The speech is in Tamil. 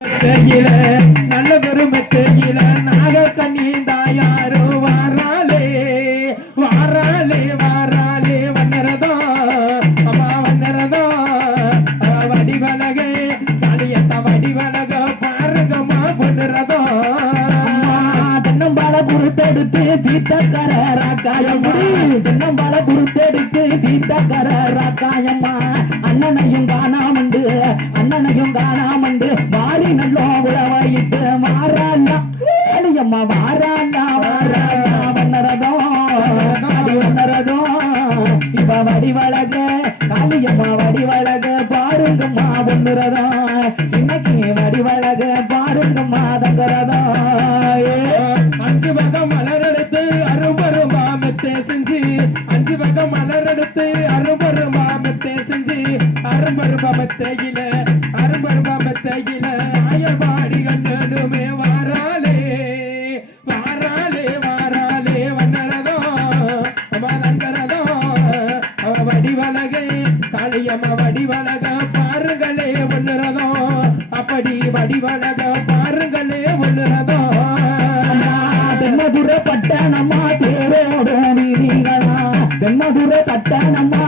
மெத்தையில நல்ல பெருமை மெத்தையில நாக கண்ணி தாயாரோ வாராளே வாராளே வாராளே வண்ணரதா அம்மா வண்ணரதா வடிவலகே காளியத்த வடிவலக பாருங்கம்மா பொண்ணுரதா தென்னம்பால குருத்தெடுத்து தீத்தக்கர ராக்காயம்மா. தென்னம்பால குருத்தெடுத்து தீத்தக்கர ராக்காயம்மா. அண்ணனையும் காணாமண்டு அண்ணனையும் காணா வாரி நல்லோ உழவாயிட்டு மாறாண்டா காளியம்மா வாராண்டா வாராண்டா வண்ணரதம். அடி வண்ணரதம். இப்ப வடிவழக காளியம்மா வடிவழக பாருங்கம்மா பொண்ணுரதம் இன்னைக்கு வடிவழக பாருங்கம்மா தங்கரதம். அஞ்சு வகை மலரெடுத்து எடுத்து மாமத்தை செஞ்சு அஞ்சு வகை மலரெடுத்து எடுத்து மாமத்தை செஞ்சு அரும்பெரும் மாமத்தையில வடிவலகை காளியம்ம வடிவலக பாருங்களே ஒண்ணுறதோ. அப்படி வடிவலக பாருங்களே ஒண்ணுறதோ. தென்மதுர பட்டணமா தேரோட வீதிகளா. தென்மதுர பட்டணமா